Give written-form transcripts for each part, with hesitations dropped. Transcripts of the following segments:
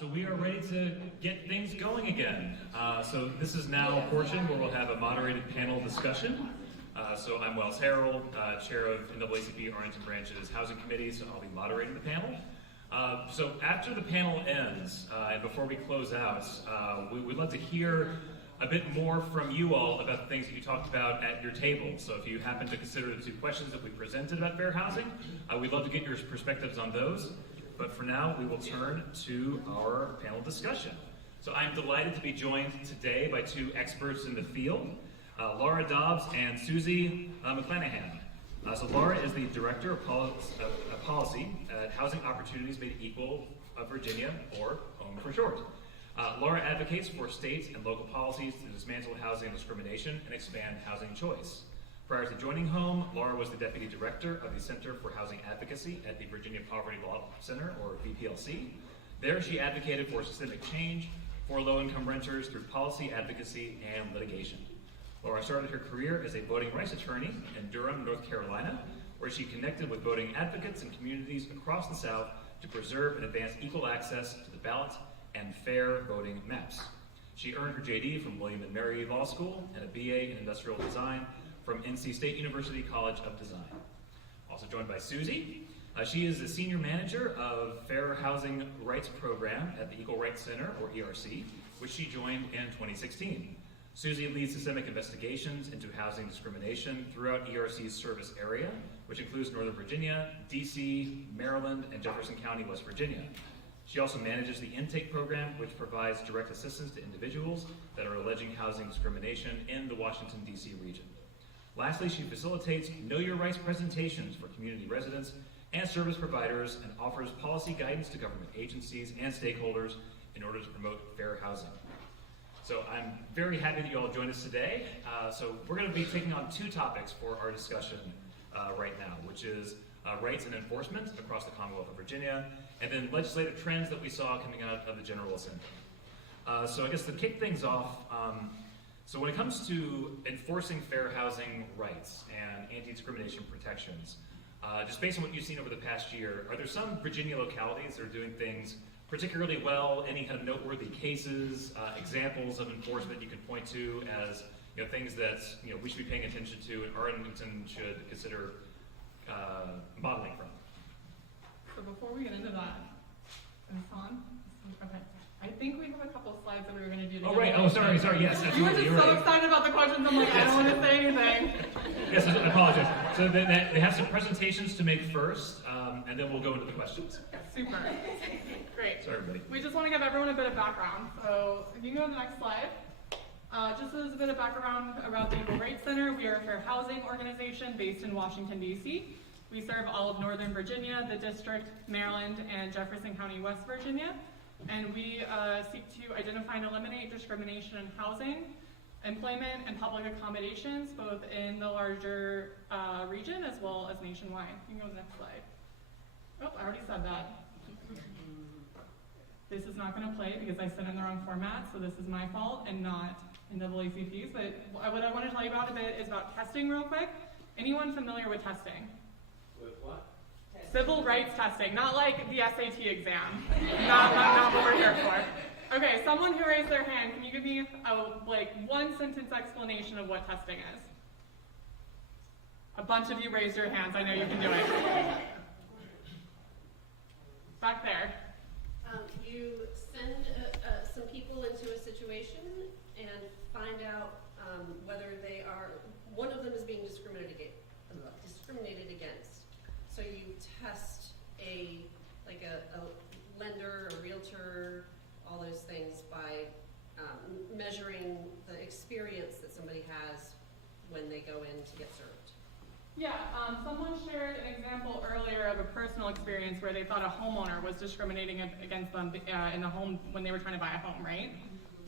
So we are ready to get things going again. So this is now a portion where we'll have a moderated panel discussion. So I'm Harrell, chair of NAACP Arlington Branch's Housing Committee, so I'll be moderating the panel. So after the panel ends, and before we close out, we would love to hear a bit more from you all about the things that you talked about at your table. So if you happen to consider the two questions that we presented about fair housing, we'd love to get your perspectives on those. But for now, we will turn to our panel discussion. So I'm delighted to be joined today by two experts in the field, Laura Dobbs and Susie McClannahan. So Laura is the Director of Policy at Housing Opportunities Made Equal of Virginia, or HOME for short. Laura advocates for state and local policies to dismantle housing discrimination and expand housing choice. Prior to joining HOME, Laura was the Deputy Director of the Center for Housing Advocacy at the Virginia Poverty Law Center, or VPLC. There she advocated for systemic change for low-income renters through policy advocacy and litigation. Laura started her career as a voting rights attorney in Durham, North Carolina, where she connected with voting advocates and communities across the South to preserve and advance equal access to the ballot and fair voting maps. She earned her JD from William & Mary Law School and a BA in Industrial Design from NC State University College of Design. Also joined by Susie. She is the Senior Manager of Fair Housing Rights Program at the Equal Rights Center, or ERC, which she joined in 2016. Susie leads systemic investigations into housing discrimination throughout ERC's service area, which includes Northern Virginia, DC, Maryland, and Jefferson County, West Virginia. She also manages the intake program, which provides direct assistance to individuals that are alleging housing discrimination in the Washington, DC region. Lastly, she facilitates Know Your Rights presentations for community residents and service providers and offers policy guidance to government agencies and stakeholders in order to promote fair housing. So I'm very happy that you all joined us today. So we're going to be taking on two topics for our discussion right now, which is rights and enforcement across the Commonwealth of Virginia, and then legislative trends that we saw coming out of the General Assembly. So I guess to kick things off, so when it comes to enforcing fair housing rights and anti-discrimination protections, just based on what you've seen over the past year, are there some Virginia localities that are doing things particularly well? Any kind of noteworthy cases, examples of enforcement you can point to as things that we should be paying attention to and Arlington should consider modeling from? So before we get into that, is this on? Okay. I think we have a couple slides that we were going to do together. Oh, right. Oh, sorry. Yes, absolutely. You were just so excited about the questions. I'm like, I don't want to say anything. Yes, I apologize. So they have some presentations to make first, and then we'll go into the questions. Super. Great. Sorry, everybody. We just want to give everyone a bit of background. So if you can go to the next slide. Just as a bit of background about the Equal Rights Center, we are a fair housing organization based in Washington, D.C. We serve all of Northern Virginia, the District, Maryland, and Jefferson County, West Virginia. And we seek to identify and eliminate discrimination in housing, employment, and public accommodations, both in the larger region as well as nationwide. You can go to the next slide. Oh, I already said that. This is not going to play because I sent in the wrong format, so this is my fault and not NAACP's. But what I want to tell you about a bit is about testing real quick. Anyone familiar with testing? With what? Civil rights testing, not like the SAT exam. not what we're here for. Okay, someone who raised their hand, can you give me a one sentence explanation of what testing is? A bunch of you raised your hands. I know you can do it. Back there. You send some people into a situation and find out whether they are, one of them is being discriminated against. So you test a lender, a realtor, all those things by measuring the experience that somebody has when they go in to get served. Yeah, someone shared an example earlier of a personal experience where they thought a homeowner was discriminating against them in the home when they were trying to buy a home, right?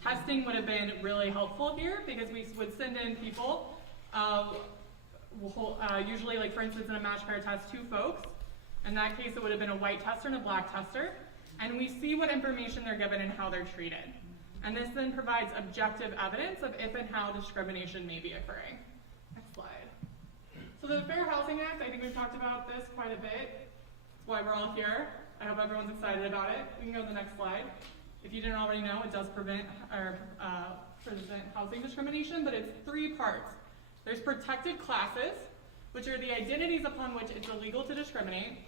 Testing would have been really helpful here because we would send in people, usually for instance in a match pair test, 2 folks. In that case it would have been a white tester and a black tester. And we see what information they're given and how they're treated. And this then provides objective evidence of if and how discrimination may be occurring. Next slide. So the Fair Housing Act, I think we've talked about this quite a bit. That's why we're all here. I hope everyone's excited about it. We can go to the next slide. If you didn't already know, it does prevent housing discrimination, but it's 3 parts. There's protected classes, which are the identities upon which it's illegal to discriminate.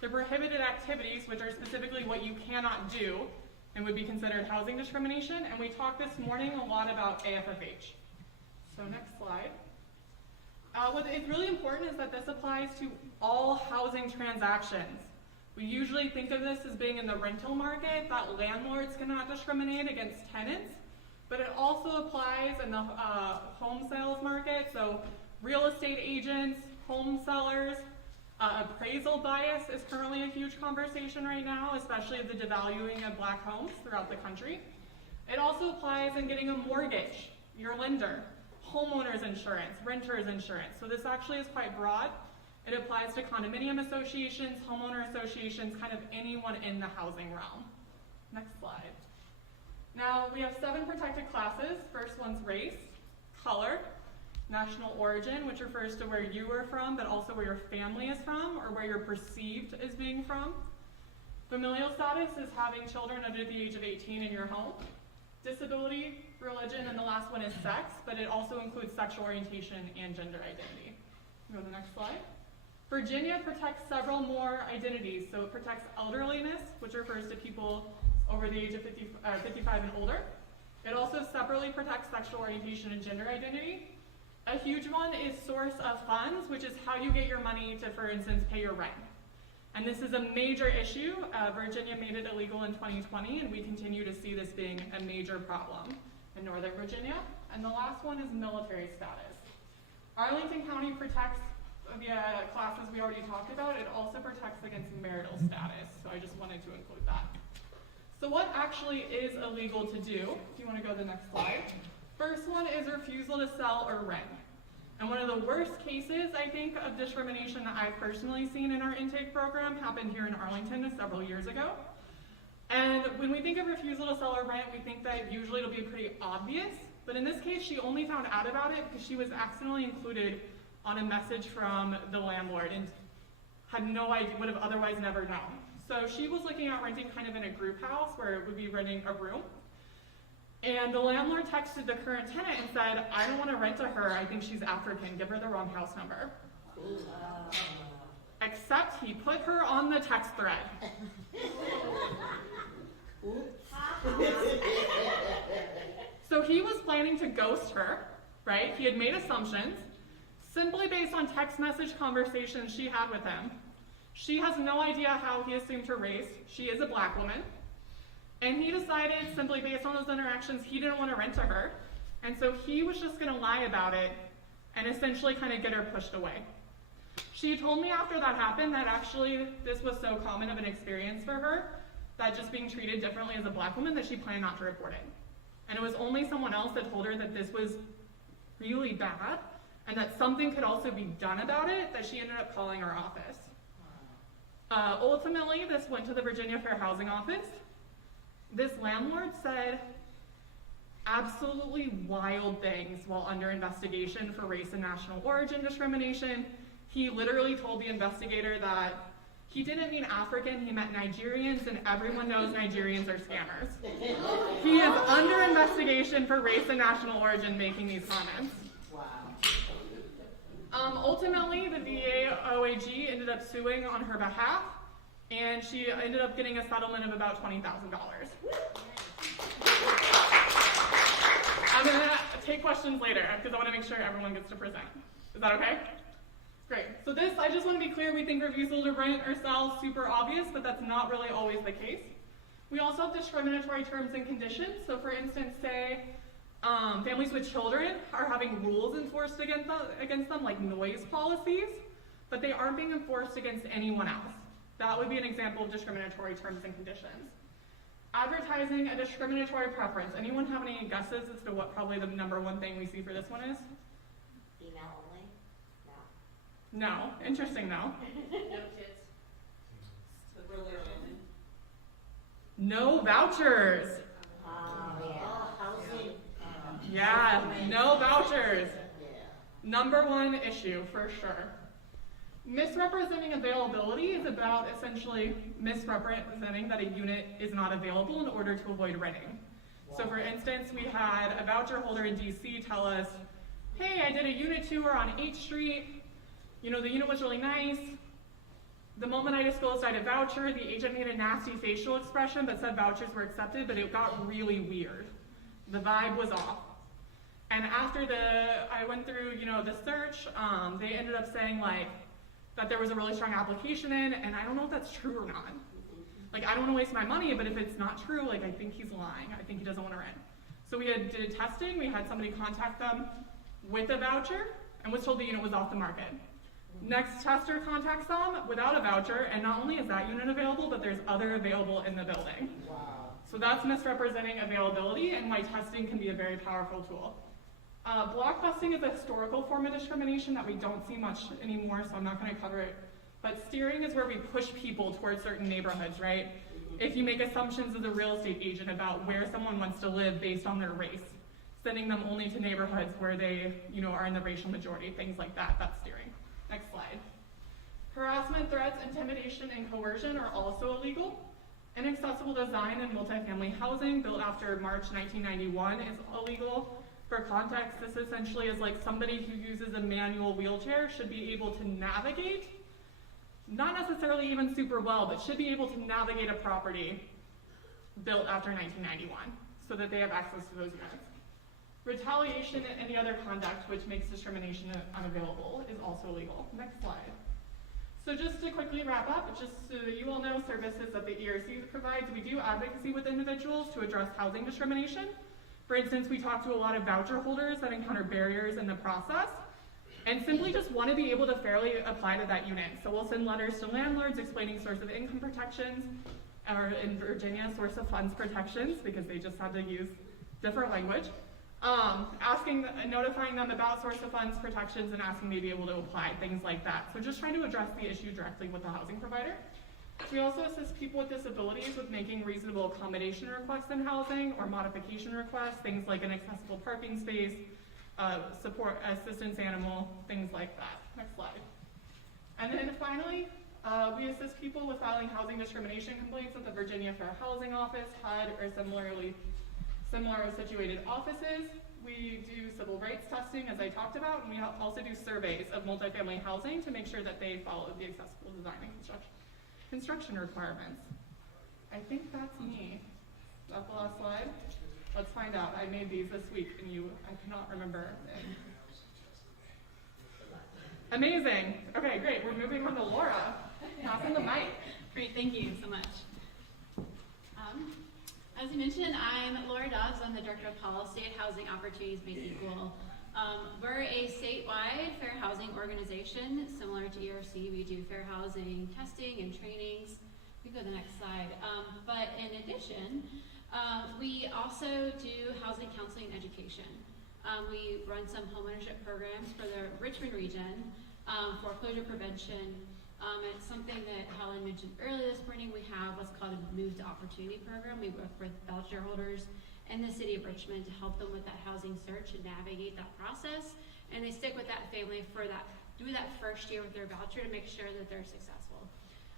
The prohibited activities, which are specifically what you cannot do and would be considered housing discrimination. And we talked this morning a lot about AFFH. So next slide. What is really important is that this applies to all housing transactions. We usually think of this as being in the rental market, that landlords cannot discriminate against tenants, but it also applies in the home sales market, so real estate agents, home sellers. Appraisal bias is currently a huge conversation right now, especially the devaluing of Black homes throughout the country. It also applies in getting a mortgage, your lender, homeowners insurance, renters insurance. So this actually is quite broad. It applies to condominium associations, homeowner associations, kind of anyone in the housing realm. Next slide. Now we have 7 protected classes. First one's race, color, national origin, which refers to where you are from, but also where your family is from or where you're perceived as being from. Familial status is having children under the age of 18 in your home. Disability, religion, and the last one is sex, but it also includes sexual orientation and gender identity. Go to the next slide. Virginia protects several more identities. So it protects elderliness, which refers to people over the age of 55 and older. It also separately protects sexual orientation and gender identity. A huge one is source of funds, which is how you get your money to, for instance, pay your rent. And this is a major issue. Virginia made it illegal in 2020, and we continue to see this being a major problem in Northern Virginia. And the last one is military status. Arlington County protects the classes we already talked about. It also protects against marital status, so I just wanted to include that. So what actually is illegal to do? If you want to go to the next slide. First one is refusal to sell or rent. And one of the worst cases, I think, of discrimination that I've personally seen in our intake program happened here in Arlington several years ago. And when we think of refusal to sell or rent, we think that usually it'll be pretty obvious. But in this case, she only found out about it because she was accidentally included on a message from the landlord and had no idea, would have otherwise never known. So she was looking at renting kind of in a group house where it would be renting a room. And the landlord texted the current tenant and said, I don't want to rent to her, I think she's African, give her the wrong house number. Except he put her on the text thread. So he was planning to ghost her, right? He had made assumptions, simply based on text message conversations she had with him. She has no idea how he assumed her race. She is a Black woman. And he decided, simply based on those interactions, he didn't want to rent to her. And so he was just going to lie about it and essentially kind of get her pushed away. She told me after that happened that actually this was so common of an experience for her, that just being treated differently as a Black woman, that she planned not to report it. And it was only someone else that told her that this was really bad and that something could also be done about it, that she ended up calling our office. Ultimately, this went to the Virginia Fair Housing Office. This landlord said absolutely wild things while under investigation for race and national origin discrimination. He literally told the investigator that he didn't mean African, he meant Nigerians, and everyone knows Nigerians are scammers. He is under investigation for race and national origin making these comments. Wow. Ultimately, the VA OAG ended up suing on her behalf, and she ended up getting a settlement of about $20,000. I'm going to take questions later because I want to make sure everyone gets to present. Is that okay? Great. So this, I just want to be clear, we think refusal to rent or sell super obvious, but that's not really always the case. We also have discriminatory terms and conditions. So for instance, say families with children are having rules enforced against them, like noise policies, but they aren't being enforced against anyone else. That would be an example of discriminatory terms and conditions. Advertising a discriminatory preference. Anyone have any guesses as to what probably the #1 thing we see for this one is? Female only? No. No. Interesting, no. No kids. Religion. No vouchers. Housing. Yeah, no vouchers. Yeah. #1 issue for sure. Misrepresenting availability is about essentially misrepresenting that a unit is not available in order to avoid renting. So for instance, we had a voucher holder in DC tell us, hey, I did a unit tour on 8th Street. You know, the unit was really nice. The moment I disclosed I had a voucher, the agent made a nasty facial expression but said vouchers were accepted, but it got really weird. The vibe was off. And after I went through, you know, the search, they ended up saying like, that there was a really strong application in, and I don't know if that's true or not. Like, I don't want to waste my money, but if it's not true, like, I think he's lying. I think he doesn't want to rent. So we did testing. We had somebody contact them with a voucher and was told the unit was off the market. Next tester contacts them without a voucher, and not only is that unit available, but there's other available in the building. Wow. So that's misrepresenting availability, and why testing can be a very powerful tool. Blockbusting is a historical form of discrimination that we don't see much anymore, so I'm not going to cover it. But steering is where we push people towards certain neighborhoods, right? If you make assumptions as a real estate agent about where someone wants to live based on their race, sending them only to neighborhoods where they, you know, are in the racial majority, things like that, that's steering. Next slide. Harassment, threats, intimidation, and coercion are also illegal. Inaccessible design in multifamily housing built after March 1991 is illegal. For context, this essentially is like somebody who uses a manual wheelchair should be able to navigate, not necessarily even super well, but should be able to navigate a property built after 1991 so that they have access to those units. Retaliation and any other conduct which makes discrimination unavailable is also illegal. Next slide. So just to quickly wrap up, just so that you all know services that the ERC provides, we do advocacy with individuals to address housing discrimination. For instance, we talk to a lot of voucher holders that encounter barriers in the process and simply just want to be able to fairly apply to that unit. So we'll send letters to landlords explaining source of income protections, or in Virginia, source of funds protections, because they just had to use different language. Notifying them about source of funds protections and asking they be able to apply, things like that. So just trying to address the issue directly with the housing provider. We also assist people with disabilities with making reasonable accommodation requests in housing or modification requests, things like an accessible parking space, support assistance animal, things like that. Next slide. And then finally, we assist people with filing housing discrimination complaints at the Virginia Fair Housing Office, HUD, or similar situated offices. We do civil rights testing, as I talked about, and we also do surveys of multifamily housing to make sure that they follow the accessible design and construction requirements. I think that's me. Is that the last slide? Let's find out. I made these this week and I cannot remember. Amazing. Okay, great. We're moving on to Laura. Passing the mic. Great, thank you so much. As you mentioned, I'm Laura Dobbs. I'm the Director of Policy at Housing Opportunities Made Equal. We're a statewide fair housing organization, similar to ERC. We do fair housing testing and trainings. We go to the next slide. But in addition, we also do housing counseling and education. We run some homeownership programs for the Richmond region, foreclosure prevention. It's something that Helen mentioned earlier this morning. We have what's called a Move to Opportunity program. We work with voucher holders in the city of Richmond to help them with that housing search and navigate that process. And they stick with that family for do that first year with their voucher to make sure that they're successful.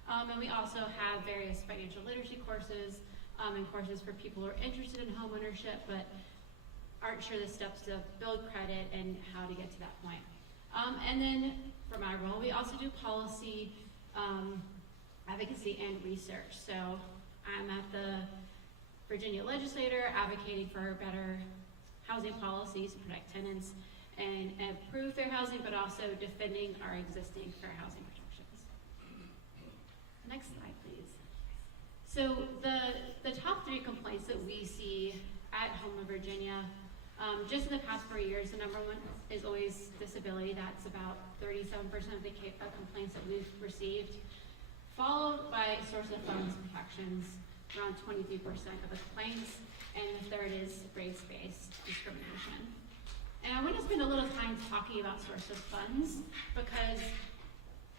And we also have various financial literacy courses and courses for people who are interested in home ownership but aren't sure the steps to build credit and how to get to that point. And then for my role, we also do policy, advocacy, and research. So I'm at the Virginia legislature advocating for better housing policies to protect tenants and improve fair housing, but also defending our existing fair housing protections. Next slide, please. So the top 3 complaints that we see at home in Virginia, just in the past 4 years, the number one is always disability. That's about 37% of the complaints that we've received, followed by source of funds protections, around 23% of the complaints, and the third is race-based discrimination. And I want to spend a little time talking about source of funds because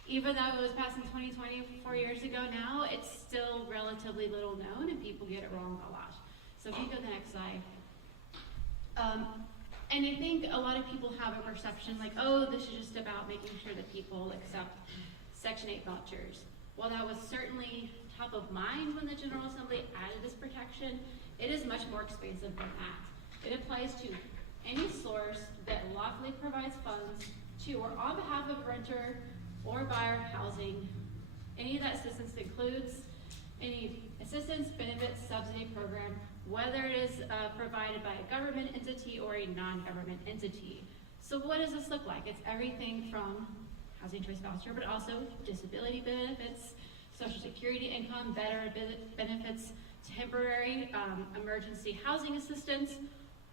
even though it was passed in 2020, 4 years ago now, it's still relatively little known and people get it wrong a lot. So if you go to the next slide. And I think a lot of people have a perception like, oh, this is just about making sure that people accept Section 8 vouchers. While that was certainly top of mind when the General Assembly added this protection, it is much more expansive than that. It applies to any source that lawfully provides funds to or on behalf of renter or buyer housing. Any of that assistance includes any assistance, benefits, subsidy program, whether it is provided by a government entity or a non-government entity. So what does this look like? It's everything from housing choice voucher, but also disability benefits, Social Security income, veteran benefits, temporary emergency housing assistance.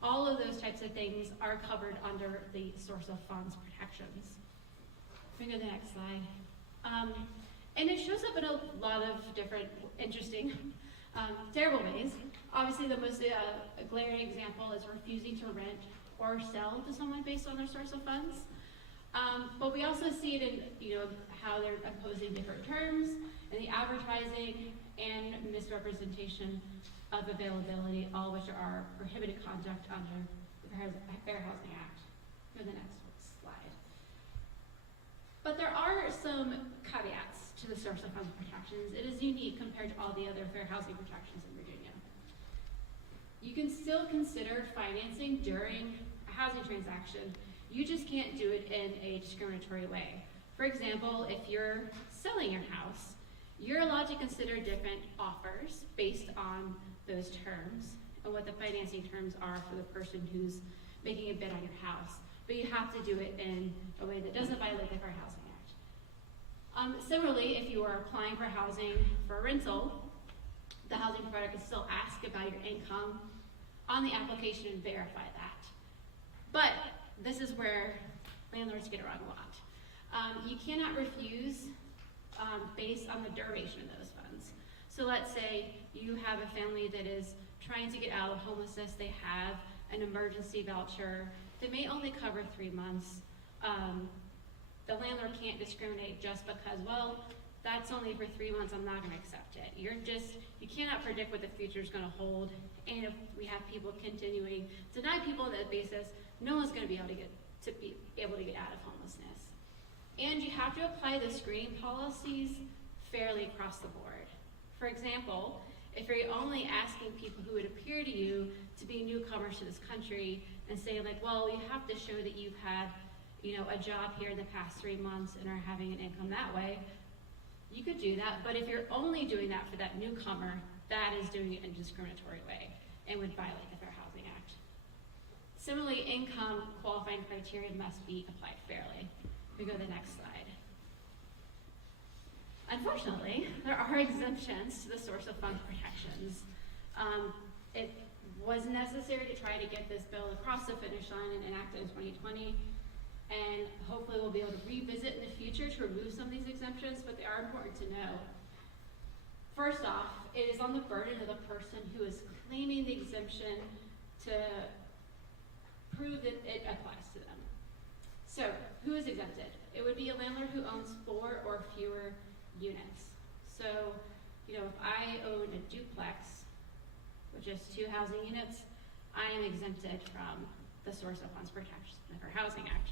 All of those types of things are covered under the source of funds protections. We can go to the next slide. And it shows up in a lot of different interesting, terrible ways. Obviously, the most glaring example is refusing to rent or sell to someone based on their source of funds. But we also see it in, how they're imposing different terms in the advertising and misrepresentation of availability, all which are prohibited conduct under the Fair Housing Act. Go to the next slide. But there are some caveats to the source of funds protections. It is unique compared to all the other fair housing protections in Virginia. You can still consider financing during a housing transaction. You just can't do it in a discriminatory way. For example, if you're selling your house, you're allowed to consider different offers based on those terms and what the financing terms are for the person who's making a bid on your house. But you have to do it in a way that doesn't violate the Fair Housing Act. Similarly, if you are applying for housing for rental, the housing provider can still ask about your income on the application and verify that. But this is where landlords get around a lot. You cannot refuse based on the duration of those funds. So let's say you have a family that is trying to get out of homelessness. They have an emergency voucher that may only cover 3 months. The landlord can't discriminate just because, well, that's only for 3 months, I'm not gonna accept it. You cannot predict what the future is gonna hold. And if we have people continuing to deny people on that basis, no one's gonna be able to get out of homelessness. And you have to apply the screening policies fairly across the board. For example, if you're only asking people who would appear to you to be newcomers to this country and say like, well, you have to show that you've had, a job here in the past 3 months and are having an income that way, you could do that. But if you're only doing that for that newcomer, that is doing it in a discriminatory way and would violate the Fair Housing Act. Similarly, income qualifying criteria must be applied fairly. We go to the next slide. Unfortunately, there are exemptions to the source of funds protections. It was necessary to try to get this bill across the finish line and enacted in 2020, and hopefully we'll be able to revisit in the future to remove some of these exemptions, but they are important to know. First off, it is on the burden of the person who is claiming the exemption to prove that it applies to them. So, who is exempted? It would be a landlord who owns 4 or fewer units. So, if I own a duplex, which is 2 housing units, I am exempted from the source of funds protection, the Fair Housing Act.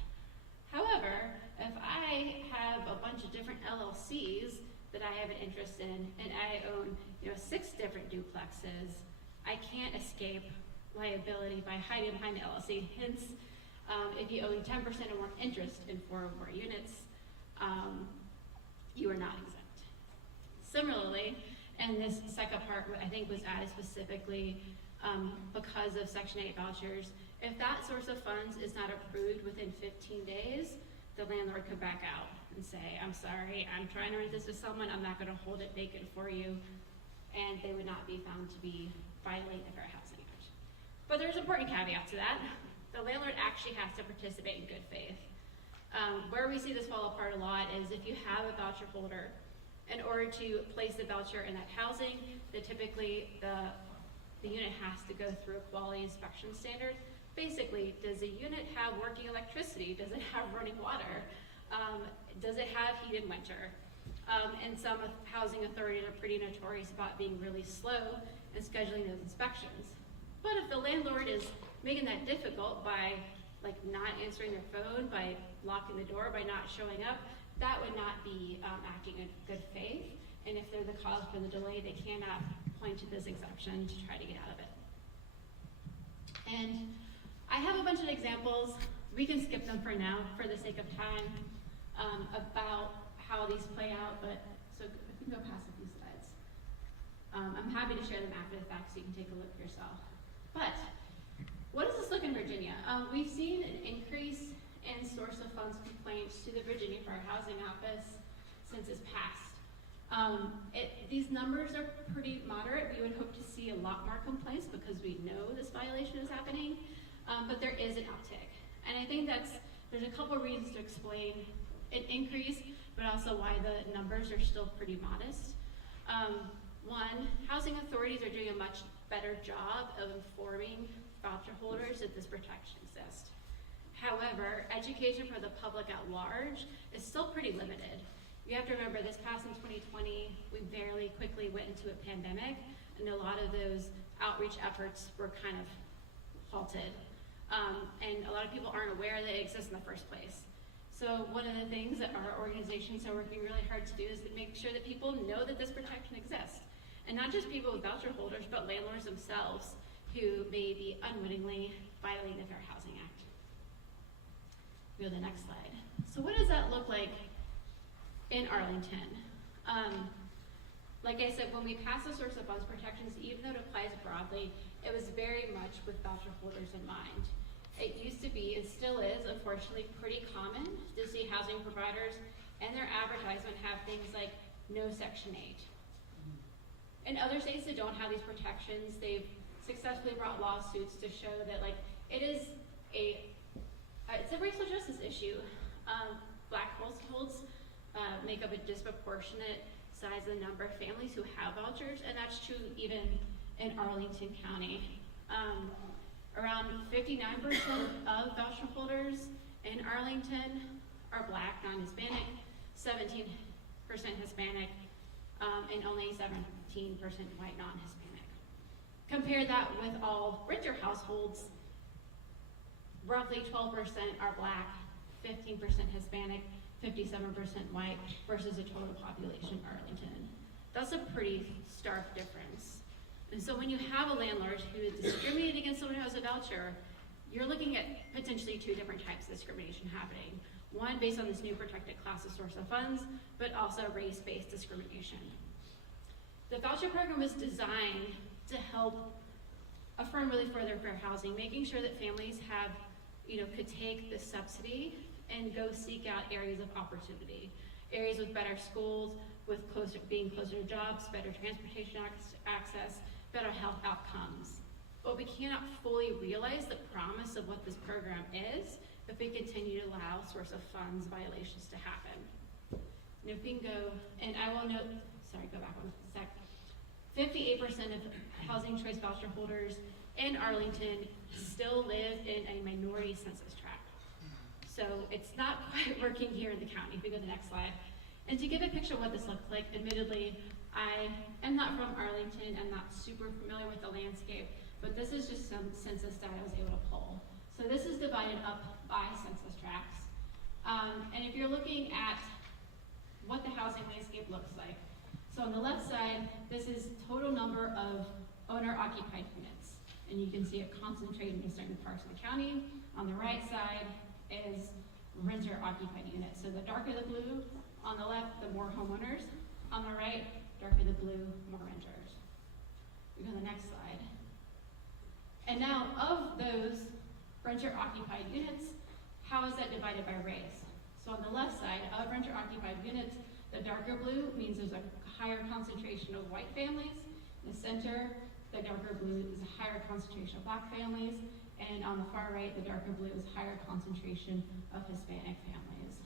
However, if I have a bunch of different LLCs that I have an interest in, and I own 6 different duplexes, I can't escape liability by hiding behind the LLC. Hence, if you own 10% or more interest in 4 or more units, you are not exempt. Similarly, and this second part I think was added specifically because of Section 8 vouchers, if that source of funds is not approved within 15 days, the landlord could back out and say, I'm sorry, I'm trying to rent this to someone, I'm not gonna hold it vacant for you, and they would not be found to be violating the Fair Housing Act. But there's an important caveat to that. The landlord actually has to participate in good faith. Where we see this fall apart a lot is if you have a voucher holder, in order to place the voucher in that housing, that typically the unit has to go through a quality inspection standard. Basically, does the unit have working electricity? Does it have running water? Does it have heat in winter? And some housing authorities are pretty notorious about being really slow in scheduling those inspections. But if the landlord is making that difficult by not answering their phone, by locking the door, by not showing up, that would not be acting in good faith. And if they're the cause for the delay, they cannot point to this exception to try to get out of it. And I have a bunch of examples. We can skip them for now for the sake of time about how these play out, but so I can go past a few slides. I'm happy to share them after the fact so you can take a look yourself. But what does this look in Virginia? We've seen an increase in source of funds complaints to the Virginia Fair Housing Office since it's passed. These numbers are pretty moderate. We would hope to see a lot more complaints because we know this violation is happening, but there is an uptick. And I think there's a couple reasons to explain an increase, but also why the numbers are still pretty modest. One, housing authorities are doing a much better job of informing voucher holders that this protection exists. However, education for the public at large is still pretty limited. You have to remember this passed in 2020, we very quickly went into a pandemic, and a lot of those outreach efforts were kind of halted. And a lot of people aren't aware that it exists in the first place. So one of the things that our organizations are working really hard to do is to make sure that people know that this protection exists. And not just people with voucher holders, but landlords themselves who may be unwittingly violating the Fair Housing Act. Go to the next slide. So what does that look like in Arlington? Like I said, when we passed the source of funds protections, even though it applies broadly, it was very much with voucher holders in mind. It used to be, and still is, unfortunately, pretty common to see housing providers and their advertisement have things like no Section 8. In other states that don't have these protections, they've successfully brought lawsuits to show that it's a racial justice issue. Black households make up a disproportionate size of the number of families who have vouchers, and that's true even in Arlington County. Around 59% of voucher holders in Arlington are Black, non-Hispanic, 17% Hispanic, and only 17% white, non-Hispanic. Compare that with all renter households, roughly 12% are Black, 15% Hispanic, 57% white, versus a total population of Arlington. That's a pretty stark difference. And so when you have a landlord who is discriminating against someone who has a voucher, you're looking at potentially two different types of discrimination happening. One based on this new protected class of source of funds, but also race-based discrimination. The voucher program was designed to help affirm really further fair housing, making sure that families have, could take the subsidy and go seek out areas of opportunity. Areas with better schools, with being closer to jobs, better transportation access, better health outcomes. But we cannot fully realize the promise of what this program is if we continue to allow source of funds violations to happen. And if we can go, and I will note, go back one sec. 58% of housing choice voucher holders in Arlington still live in a minority census tract. So it's not quite working here in the county. If we go to the next slide. And to give a picture of what this looks like, admittedly, I am not from Arlington. I'm not super familiar with the landscape, but this is just some census data I was able to pull. So this is divided up by census tracts. And if you're looking at what the housing landscape looks like, so on the left side, this is total number of owner-occupied units. And you can see it concentrated in certain parts of the county. On the right side is renter-occupied units. So the darker the blue, on the left, the more homeowners. On the right, darker the blue, more renters. We go to the next slide. And now, of those renter-occupied units, how is that divided by race? So on the left side, of renter-occupied units, the darker blue means there's a higher concentration of white families. In the center, the darker blue is a higher concentration of Black families. And on the far right, the darker blue is higher concentration of Hispanic families.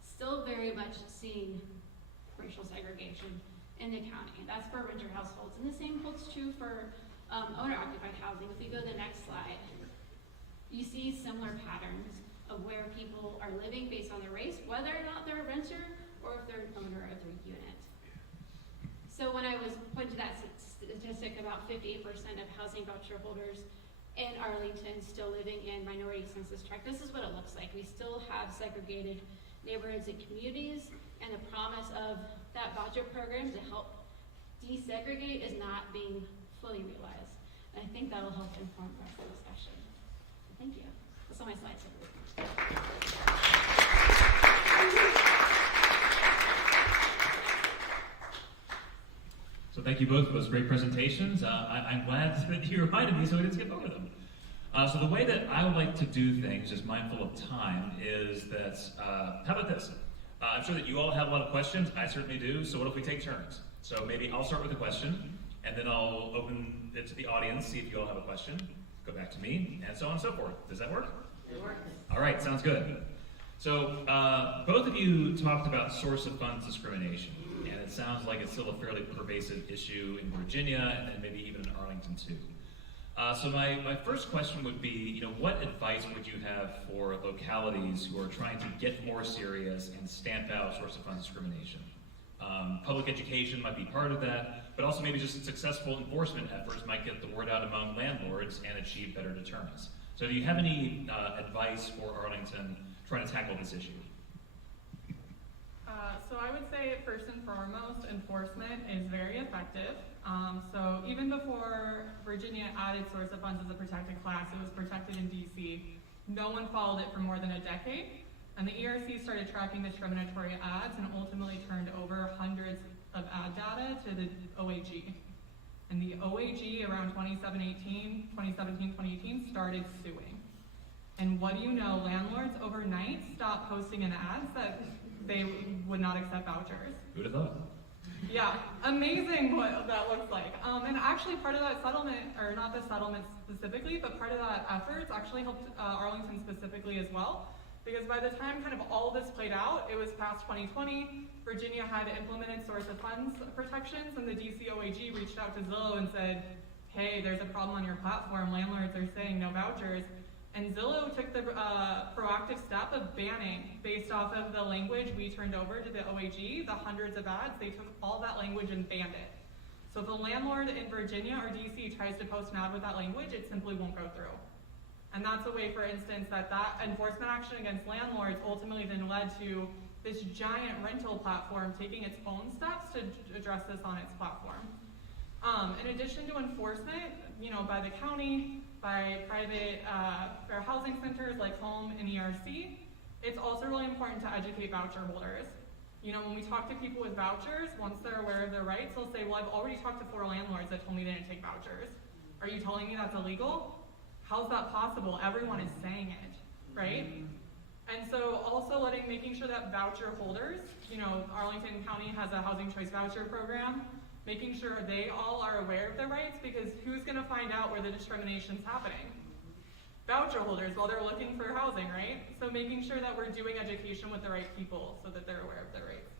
Still very much seeing racial segregation in the county. That's for renter households. And the same holds true for owner-occupied housing. If we go to the next slide, you see similar patterns of where people are living based on their race, whether or not they're a renter or if they're an owner of their unit. So when I was pointing to that statistic, about 58% of housing voucher holders in Arlington still living in minority census tract, this is what it looks like. We still have segregated neighborhoods and communities, and the promise of that voucher program to help desegregate is not being fully realized. And I think that'll help inform the rest of the discussion. Thank you. That's all my slides. So thank you both for those great presentations. I'm glad that you reminded me so we didn't skip over them. So the way that I would like to do things, just mindful of time, is that, how about this? I'm sure that you all have a lot of questions. I certainly do. So what if we take turns? So maybe I'll start with a question, and then I'll open it to the audience, see if you all have a question, go back to me, and so on and so forth. Does that work? It works. All right, sounds good. So both of you talked about source of funds discrimination, and it sounds like it's still a fairly pervasive issue in Virginia, and then maybe even in Arlington too. So my first question would be, what advice would you have for localities who are trying to get more serious and stamp out source of funds discrimination? Public education might be part of that, but also maybe just successful enforcement efforts might get the word out among landlords and achieve better deterrence. So do you have any advice for Arlington trying to tackle this issue? So I would say first and foremost, enforcement is very effective. So even before Virginia added source of funds as a protected class, it was protected in DC. No one followed it for more than a decade. And the ERC started tracking discriminatory ads and ultimately turned over hundreds of ad data to the OAG. And the OAG around 2017, 2018 started suing. And what do you know, landlords overnight stopped posting in ads that they would not accept vouchers. Who'd have thought? Yeah, amazing what that looks like. And actually part of that settlement, or not the settlement specifically, but part of that efforts actually helped Arlington specifically as well. Because by the time kind of all this played out, it was past 2020, Virginia had implemented source of funds protections, and the DC OAG reached out to Zillow and said, hey, there's a problem on your platform, landlords are saying no vouchers. And Zillow took the proactive step of banning, based off of the language we turned over to the OAG, the hundreds of ads, they took all that language and banned it. So if a landlord in Virginia or DC tries to post an ad with that language, it simply won't go through. And that's a way, for instance, that enforcement action against landlords ultimately then led to this giant rental platform taking its own steps to address this on its platform. In addition to enforcement, by the county, by private fair housing centers like Home and ERC, it's also really important to educate voucher holders. When we talk to people with vouchers, once they're aware of their rights, they'll say, well, I've already talked to 4 landlords that told me they didn't take vouchers. Are you telling me that's illegal? How's that possible? Everyone is saying it, right? And so also making sure that voucher holders, Arlington County has a housing choice voucher program, making sure they all are aware of their rights, because who's gonna find out where the discrimination's happening? Voucher holders, while they're looking for housing, right? So making sure that we're doing education with the right people so that they're aware of their rights.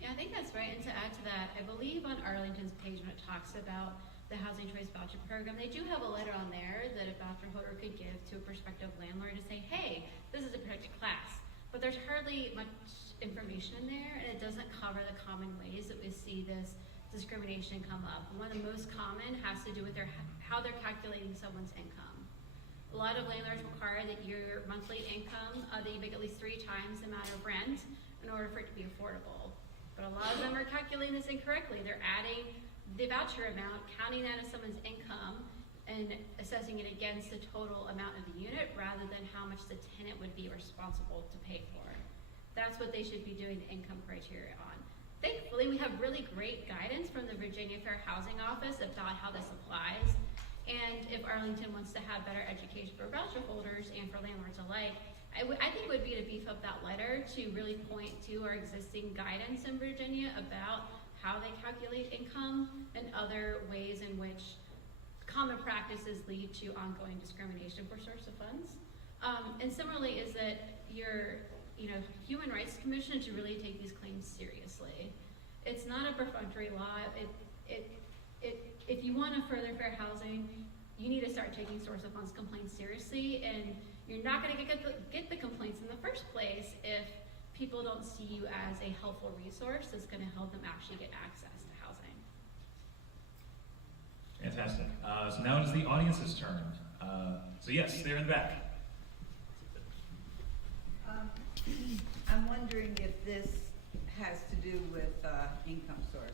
Yeah, I think that's right. And to add to that, I believe on Arlington's page when it talks about the Housing Choice Voucher Program, they do have a letter on there that a voucher holder could give to a prospective landlord to say, hey, this is a protected class. But there's hardly much information in there, and it doesn't cover the common ways that we see this discrimination come up. One of the most common has to do with how they're calculating someone's income. A lot of landlords require that your monthly income, that you make at least 3 times the amount of rent in order for it to be affordable. But a lot of them are calculating this incorrectly. They're adding the voucher amount, counting that as someone's income, and assessing it against the total amount of the unit rather than how much the tenant would be responsible to pay for. That's what they should be doing the income criteria on. Thankfully, we have really great guidance from the Virginia Fair Housing Office about how this applies. And if Arlington wants to have better education for voucher holders and for landlords alike, I think it would be to beef up that letter to really point to our existing guidance in Virginia about how they calculate income and other ways in which common practices lead to ongoing discrimination for source of funds. And similarly is that your Human Rights Commission should really take these claims seriously. It's not a perfunctory law. If you want to further fair housing, you need to start taking source of funds complaints seriously, and you're not going to get the complaints in the first place if people don't see you as a helpful resource that's going to help them actually get access to housing. Fantastic. So now it is the audience's turn. So yes, there in the back. I'm wondering if this has to do with income source.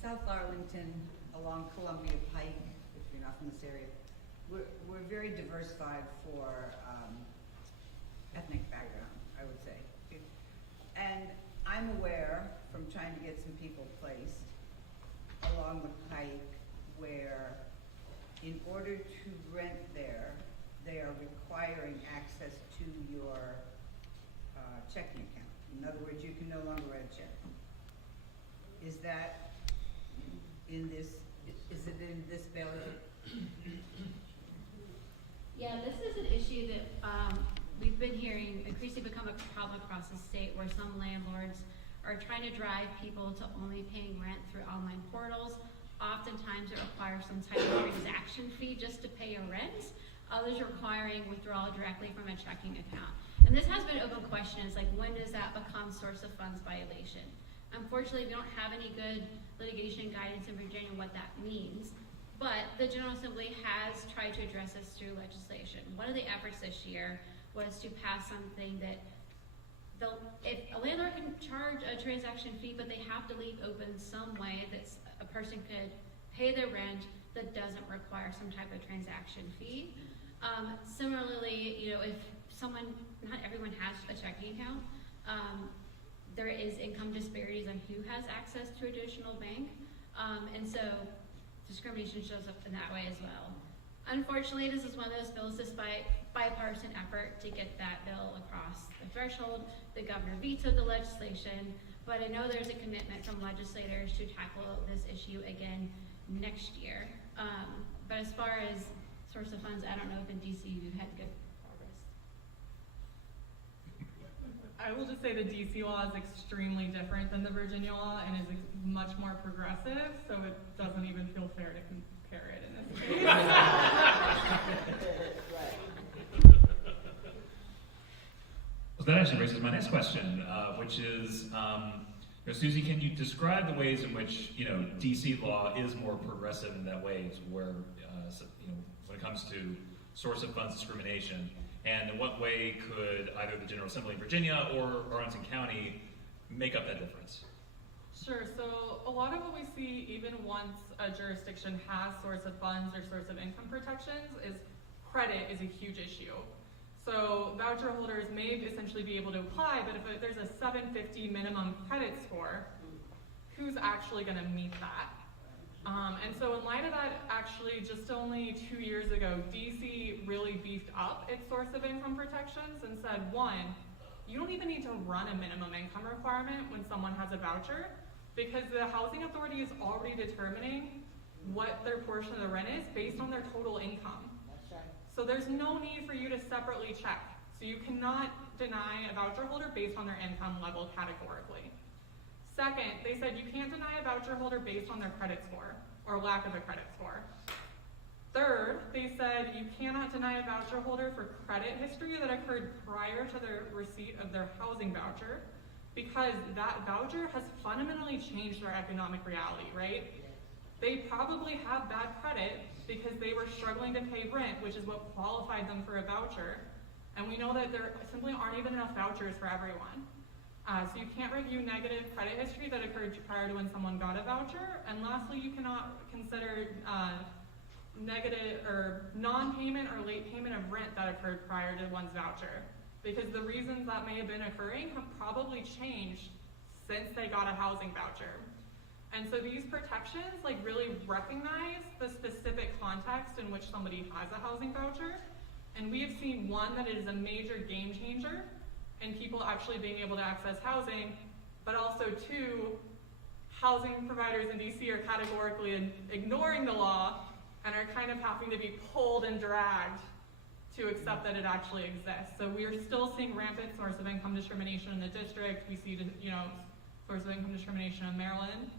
South Arlington, along Columbia Pike, if you're not from this area, we're very diversified for ethnic background, I would say. And I'm aware from trying to get some people placed along the Pike where in order to rent there, they are requiring access to your checking account. In other words, you can no longer write a check. Is that in this, is it in this bill? Yeah, this is an issue that we've been hearing increasingly become a problem across the state, where some landlords are trying to drive people to only paying rent through online portals. Oftentimes it requires some type of transaction fee just to pay your rent. Others are requiring withdrawal directly from a checking account. And this has been an open question, is like, when does that become source of funds violation? Unfortunately, we don't have any good litigation guidance in Virginia on what that means. But the General Assembly has tried to address this through legislation. One of the efforts this year was to pass something that if a landlord can charge a transaction fee, but they have to leave open some way that a person could pay their rent that doesn't require some type of transaction fee. Similarly, you know, if someone, not everyone has a checking account, there is income disparities on who has access to a traditional bank, and so discrimination shows up in that way as well. Unfortunately, this is one of those bills, despite bipartisan effort to get that bill across the threshold. The governor vetoed the legislation, but I know there's a commitment from legislators to tackle this issue again next year. But as far as source of funds, I don't know if in DC you had good progress. I will just say the DC law is extremely different than the Virginia law and is much more progressive, so it doesn't even feel fair to compare it in this case. Well, that actually raises my next question, which is, Susie, can you describe the ways in which, DC law is more progressive in that way, where, when it comes to source of funds discrimination, and in what way could either the General Assembly in Virginia or Arlington County make up that difference? Sure, so a lot of what we see, even once a jurisdiction has source of funds or source of income protections, is credit is a huge issue. So voucher holders may essentially be able to apply, but if there's a 750 minimum credit score, who's actually going to meet that? And so in light of that, actually just only 2 years ago, DC really beefed up its source of income protections and said, one, you don't even need to run a minimum income requirement when someone has a voucher, because the housing authority is already determining what their portion of the rent is based on their total income. So there's no need for you to separately check. So you cannot deny a voucher holder based on their income level categorically. Second, they said you can't deny a voucher holder based on their credit score or lack of a credit score. Third, they said you cannot deny a voucher holder for credit history that occurred prior to their receipt of their housing voucher, because that voucher has fundamentally changed their economic reality, right? They probably have bad credit because they were struggling to pay rent, which is what qualified them for a voucher. And we know that there simply aren't even enough vouchers for everyone. So you can't review negative credit history that occurred prior to when someone got a voucher. And lastly, you cannot consider negative or non-payment or late payment of rent that occurred prior to one's voucher, because the reasons that may have been occurring have probably changed since they got a housing voucher. And so these protections really recognize the specific context in which somebody has a housing voucher. And we have seen, one, that it is a major game changer in people actually being able to access housing, but also two, housing providers in DC are categorically ignoring the law and are kind of having to be pulled and dragged to accept that it actually exists. So we are still seeing rampant source of income discrimination in the district. We see, source of income discrimination in Maryland.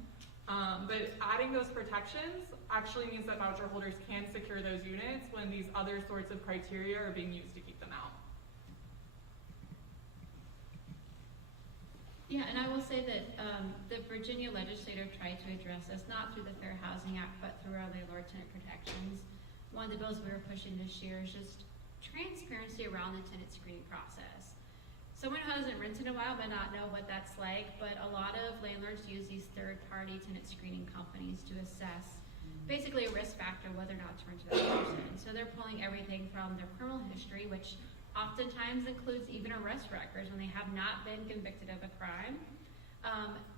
But adding those protections actually means that voucher holders can secure those units when these other sorts of criteria are being used to keep them out. Yeah, and I will say that the Virginia legislature tried to address this, not through the Fair Housing Act, but through our landlord tenant protections. One of the bills we were pushing this year is just transparency around the tenant screening process. someone who hasn't rented in a while might not know what that's like, but a lot of landlords use these third-party tenant screening companies to assess basically a risk factor whether or not to rent to that person. So they're pulling everything from their criminal history, which oftentimes includes even arrest records when they have not been convicted of a crime,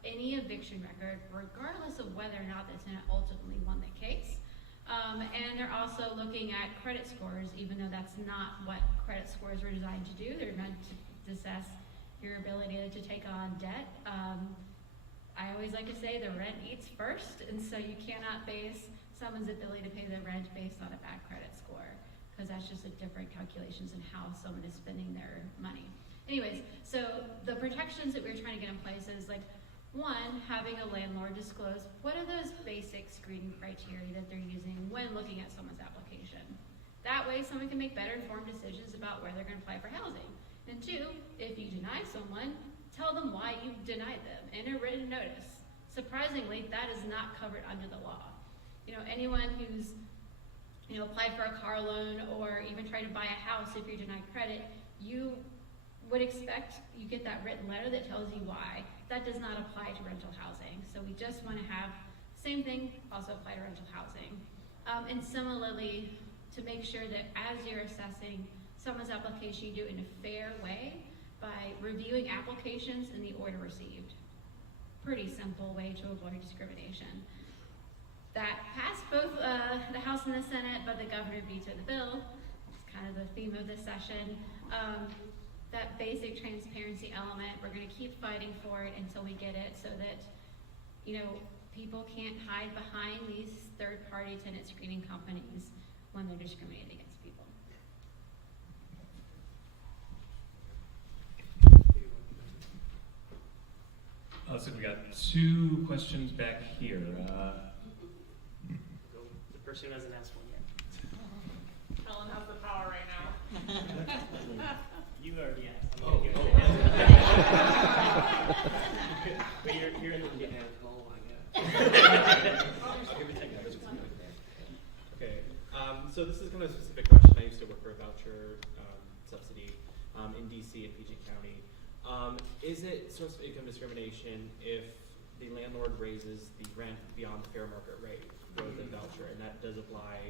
any eviction record, regardless of whether or not the tenant ultimately won the case. And they're also looking at credit scores, even though that's not what credit scores were designed to do. They're meant to assess your ability to take on debt. I always like to say the rent eats first, and so you cannot base someone's ability to pay the rent based on a bad credit score, because that's just a different calculations in how someone is spending their money. Anyways, so the protections that we're trying to get in place is like, one, having a landlord disclose what are those basic screening criteria that they're using when looking at someone's application. That way someone can make better informed decisions about where they're going to apply for housing. And two, if you deny someone, tell them why you denied them in a written notice. Surprisingly, that is not covered under the law. You know, anyone who's applied for a car loan or even tried to buy a house, if you're denied credit, you would expect you get that written letter that tells you why. That does not apply to rental housing. So we just want to have same thing also apply to rental housing. And similarly, to make sure that as you're assessing someone's application, you do it in a fair way by reviewing applications in the order received. Pretty simple way to avoid discrimination. That passed both the House and the Senate, but the governor vetoed the bill. It's kind of the theme of this session. That basic transparency element, we're going to keep fighting for it until we get it, so that people can't hide behind these third-party tenant screening companies when they're discriminating against people. So we got two questions back here. The person who hasn't asked one yet. Helen has the power right now. You already asked. I'm gonna give it. But you're in the beginning. Oh my god. I'll give it 10 minutes. Okay, so this is kind of a specific question. I used to work for a voucher subsidy in DC and PG County. Is it source of income discrimination if the landlord raises the rent beyond the fair market rate for the voucher? And that does apply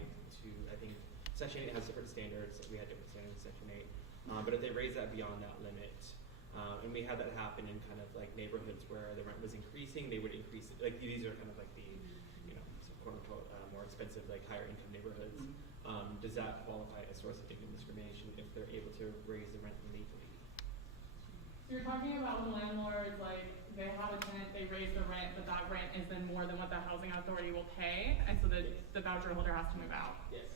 to, I think, Section 8 has different standards. We had different standards in Section 8. But if they raise that beyond that limit, and we had that happen in kind of like neighborhoods where the rent was increasing, they would increase it. Like these are kind of like the, quote unquote, more expensive, like higher income neighborhoods. Does that qualify as source of income discrimination if they're able to raise the rent legally? You're talking about when landlords, like, they have a tenant, they raise the rent, but that rent is then more than what the housing authority will pay, and so the voucher holder has to move out. Yes.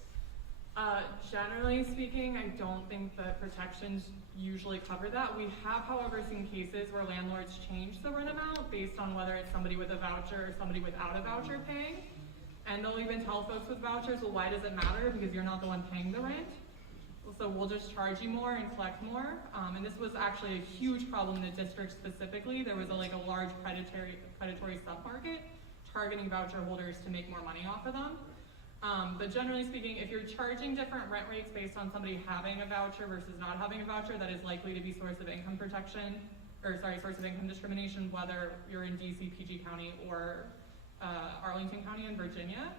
Generally speaking, I don't think the protections usually cover that. We have, however, seen cases where landlords change the rent amount based on whether it's somebody with a voucher or somebody without a voucher paying. And they'll even tell folks with vouchers, well, why does it matter? Because you're not the one paying the rent. So we'll just charge you more and collect more. And this was actually a huge problem in the district specifically. There was a large predatory submarket targeting voucher holders to make more money off of them. But generally speaking, if you're charging different rent rates based on somebody having a voucher versus not having a voucher, that is likely to be source of income discrimination, whether you're in DC, PG County, or Arlington County in Virginia.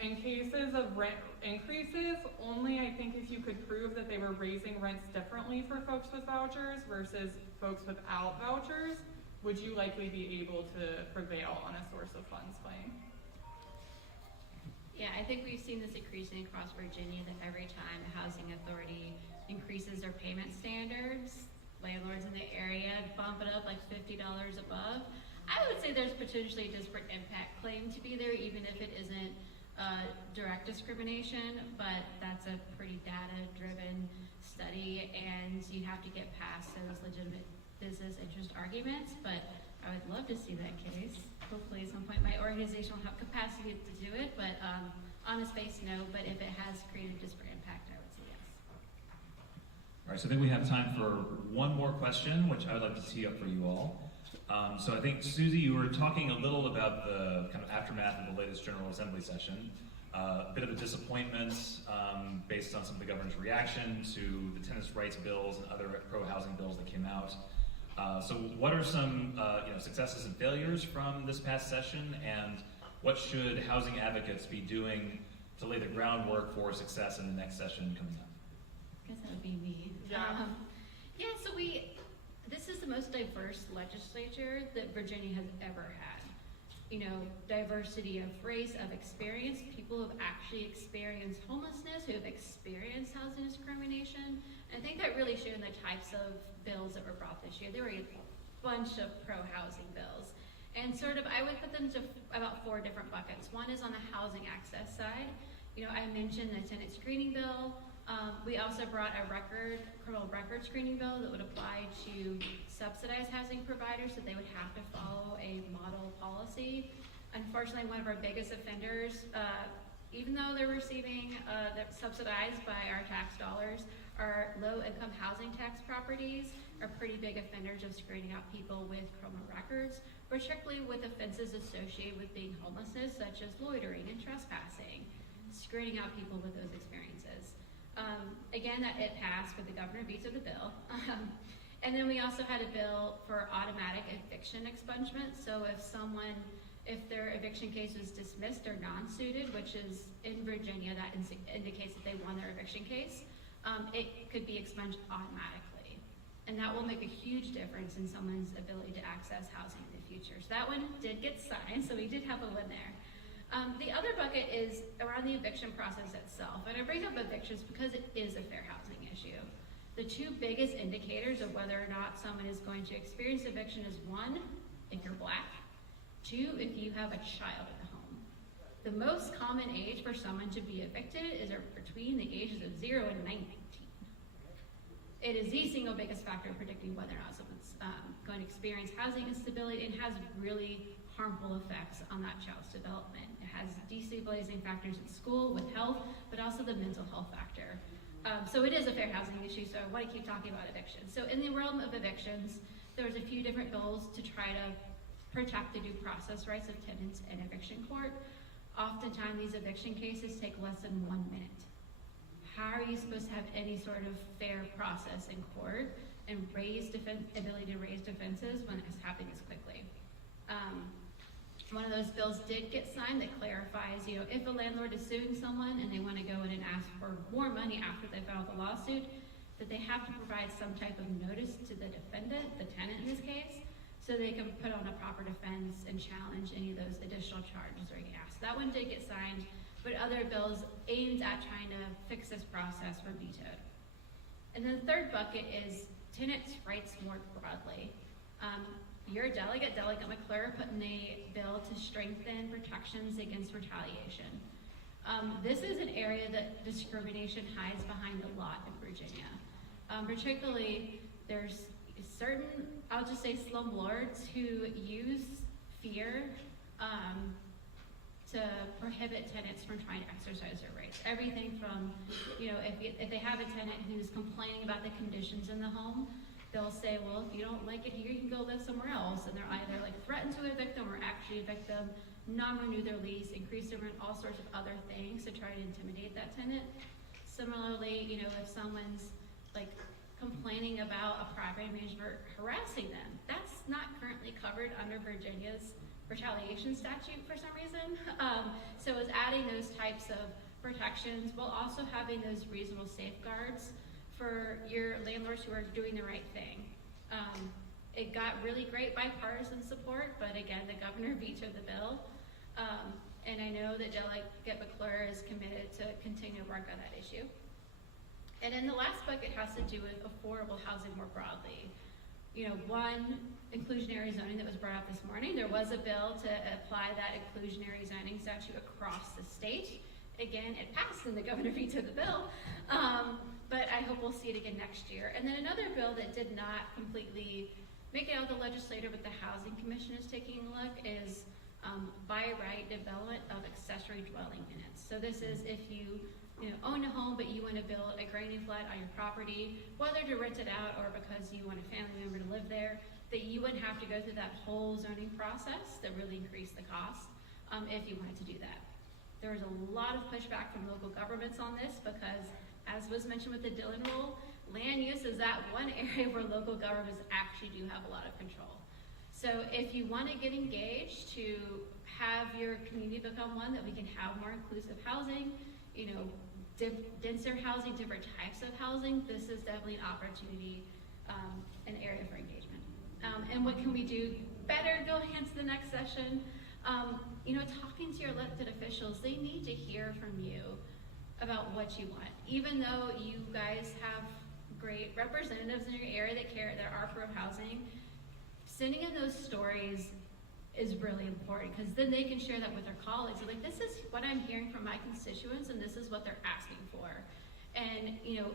In cases of rent increases, only I think if you could prove that they were raising rents differently for folks with vouchers versus folks without vouchers, would you likely be able to prevail on a source of funds claim? Yeah, I think we've seen this increasing across Virginia, that every time a housing authority increases their payment standards, landlords in the area bump it up like $50 above. I would say there's potentially a disparate impact claim to be there, even if it isn't direct discrimination, but that's a pretty data-driven study, and you have to get past those legitimate business interest arguments, but I would love to see that case. Hopefully at some point my organization will have capacity to do it, but on its face, no, but if it has created disparate impact, I would say yes. All right, so I think we have time for one more question, which I would like to tee up for you all. So I think, Susie, you were talking a little about the kind of aftermath of the latest General Assembly session. a bit of a disappointment based on some of the governor's reaction to the tenants' rights bills and other pro-housing bills that came out. So what are some successes and failures from this past session, and what should housing advocates be doing to lay the groundwork for success in the next session coming up? I guess that would be me. Yeah. So this is the most diverse legislature that Virginia has ever had. Diversity of race, of experience, people who have actually experienced homelessness, who have experienced housing discrimination. And I think that really showed in the types of bills that were brought this year. There were a bunch of pro-housing bills. And I would put them to about 4 different buckets. One is on the housing access side. I mentioned the tenant screening bill. We also brought a criminal record screening bill that would apply to subsidized housing providers, so they would have to follow a model policy. Unfortunately, one of our biggest offenders, even though they're receiving, they're subsidized by our tax dollars, our low-income housing tax properties are pretty big offenders of screening out people with criminal records, particularly with offenses associated with being homelessness, such as loitering and trespassing, screening out people with those experiences. Again, it passed, but the governor vetoed the bill. And then we also had a bill for automatic eviction expungement. So if their eviction case was dismissed or non-suited, which is in Virginia, that indicates that they won their eviction case, it could be expunged automatically. And that will make a huge difference in someone's ability to access housing in the future. So that one did get signed, so we did have a win there. The other bucket is around the eviction process itself. And I bring up evictions because it is a fair housing issue. The 2 biggest indicators of whether or not someone is going to experience eviction is 1, if you're Black, 2, if you have a child in the home. The most common age for someone to be evicted is between the ages of 0 and 19. It is the single biggest factor in predicting whether or not someone's going to experience housing instability, and has really harmful effects on that child's development. It has destabilizing factors in school with health, but also the mental health factor. So it is a fair housing issue, so I want to keep talking about evictions. So in the realm of evictions, there was a few different bills to try to protect the due process rights of tenants in eviction court. Oftentimes these eviction cases take less than 1 minute. How are you supposed to have any sort of fair process in court and ability to raise defenses when it's happening this quickly? One of those bills did get signed that clarifies, if a landlord is suing someone and they want to go in and ask for more money after they filed the lawsuit, that they have to provide some type of notice to the defendant, the tenant in this case, so they can put on a proper defense and challenge any of those additional charges or get asked. That one did get signed, but other bills aimed at trying to fix this process were vetoed. And then the third bucket is tenants' rights more broadly. Your Delegate McClure, put in a bill to strengthen protections against retaliation. This is an area that discrimination hides behind a lot in Virginia. Particularly, there's certain, I'll just say slumlords who use fear to prohibit tenants from trying to exercise their rights. Everything from, if they have a tenant who's complaining about the conditions in the home, they'll say, well, if you don't like it here, you can go live somewhere else. And they're either threaten to evict them or actually evict them, non-renew their lease, increase their rent, all sorts of other things to try to intimidate that tenant. Similarly, if someone's complaining about a property manager harassing them, that's not currently covered under Virginia's retaliation statute for some reason. So it's adding those types of protections while also having those reasonable safeguards for your landlords who are doing the right thing. It got really great bipartisan support, but again, the governor vetoed the bill. And I know that Delegate McClure is committed to continue to work on that issue. And then the last bucket has to do with affordable housing more broadly. One, inclusionary zoning that was brought up this morning. There was a bill to apply that inclusionary zoning statute across the state. Again, it passed and the governor vetoed the bill. But I hope we'll see it again next year. And then another bill that did not completely make it out of the legislature, but the Housing Commission is taking a look, is by right development of accessory dwelling units. So this is if you own a home, but you want to build a granny flat on your property, whether to rent it out or because you want a family member to live there, that you wouldn't have to go through that whole zoning process that really increased the cost if you wanted to do that. There was a lot of pushback from local governments on this because, as was mentioned with the Dillon rule, land use is that one area where local governments actually do have a lot of control. So if you want to get engaged to have your community become one that we can have more inclusive housing, you know, denser housing, different types of housing, this is definitely an opportunity, an area for engagement. And what can we do better going into the next session? You know, talking to your elected officials, they need to hear from you about what you want. Even though you guys have great representatives in your area that are pro-housing, sending in those stories is really important because then they can share that with their colleagues. Like, this is what I'm hearing from my constituents and this is what they're asking for. And, you know,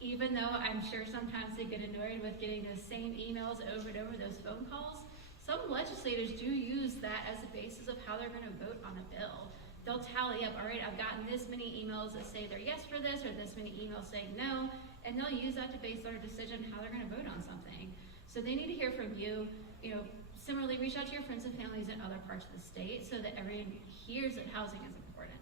even though I'm sure sometimes they get annoyed with getting those same emails over and over, those phone calls, some legislators do use that as a basis of how they're going to vote on a bill. They'll tally up, all right, I've gotten this many emails that say they're yes for this or this many emails saying no, and they'll use that to base their decision how they're going to vote on something. So they need to hear from you. You know, similarly, reach out to your friends and families in other parts of the state so that everyone hears that housing is important.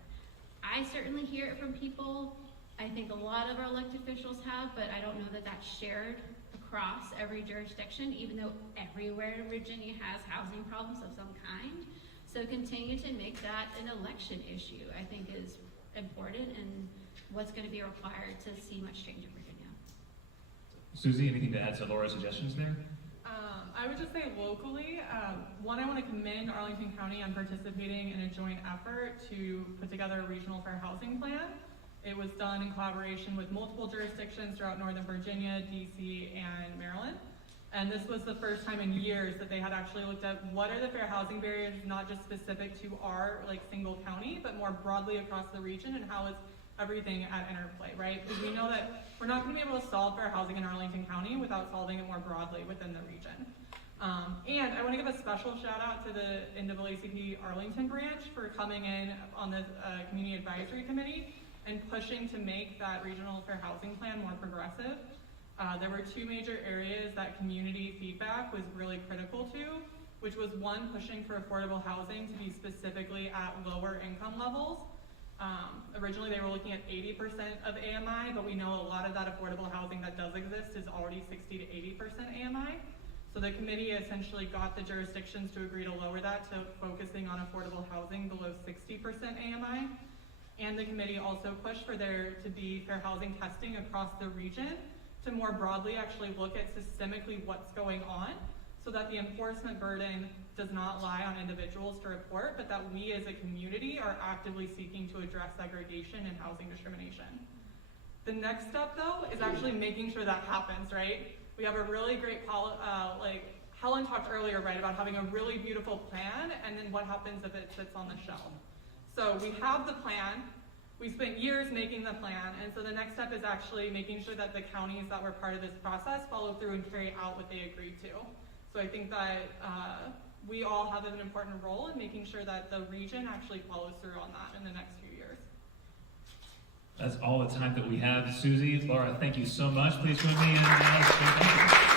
I certainly hear it from people. I think a lot of our elected officials have, but I don't know that that's shared across every jurisdiction, even though everywhere in Virginia has housing problems of some kind. So continue to make that an election issue, I think, is important and what's going to be required to see much change in Virginia. Susie, anything to add to Laura's suggestions there? I would just say locally, one, I want to commend Arlington County on participating in a joint effort to put together a regional fair housing plan. It was done in collaboration with multiple jurisdictions throughout Northern Virginia, DC, and Maryland. And this was the first time in years that they had actually looked at what are the fair housing barriers, not just specific to our single county, but more broadly across the region, and how is everything at interplay, right? Because we know that we're not going to be able to solve fair housing in Arlington County without solving it more broadly within the region. And I want to give a special shout out to the NAACP Arlington branch for coming in on the Community Advisory Committee and pushing to make that regional fair housing plan more progressive. There were two major areas that community feedback was really critical to, which was one, pushing for affordable housing to be specifically at lower income levels. Originally they were looking at 80% of AMI, but we know a lot of that affordable housing that does exist is already 60 to 80% AMI. So the committee essentially got the jurisdictions to agree to lower that to focusing on affordable housing below 60% AMI. And the committee also pushed for there to be fair housing testing across the region to more broadly actually look at systemically what's going on so that the enforcement burden does not lie on individuals to report, but that we as a community are actively seeking to address segregation and housing discrimination. The next step though is actually making sure that happens, right? We have a really great, Helen talked earlier, right, about having a really beautiful plan, and then what happens if it sits on the shelf. So we have the plan, we spent years making the plan, and so the next step is actually making sure that the counties that were part of this process follow through and carry out what they agreed to. So I think that we all have an important role in making sure that the region actually follows through on that in the next few years. That's all the time that we have. Susie, Laura, thank you so much. Please join me in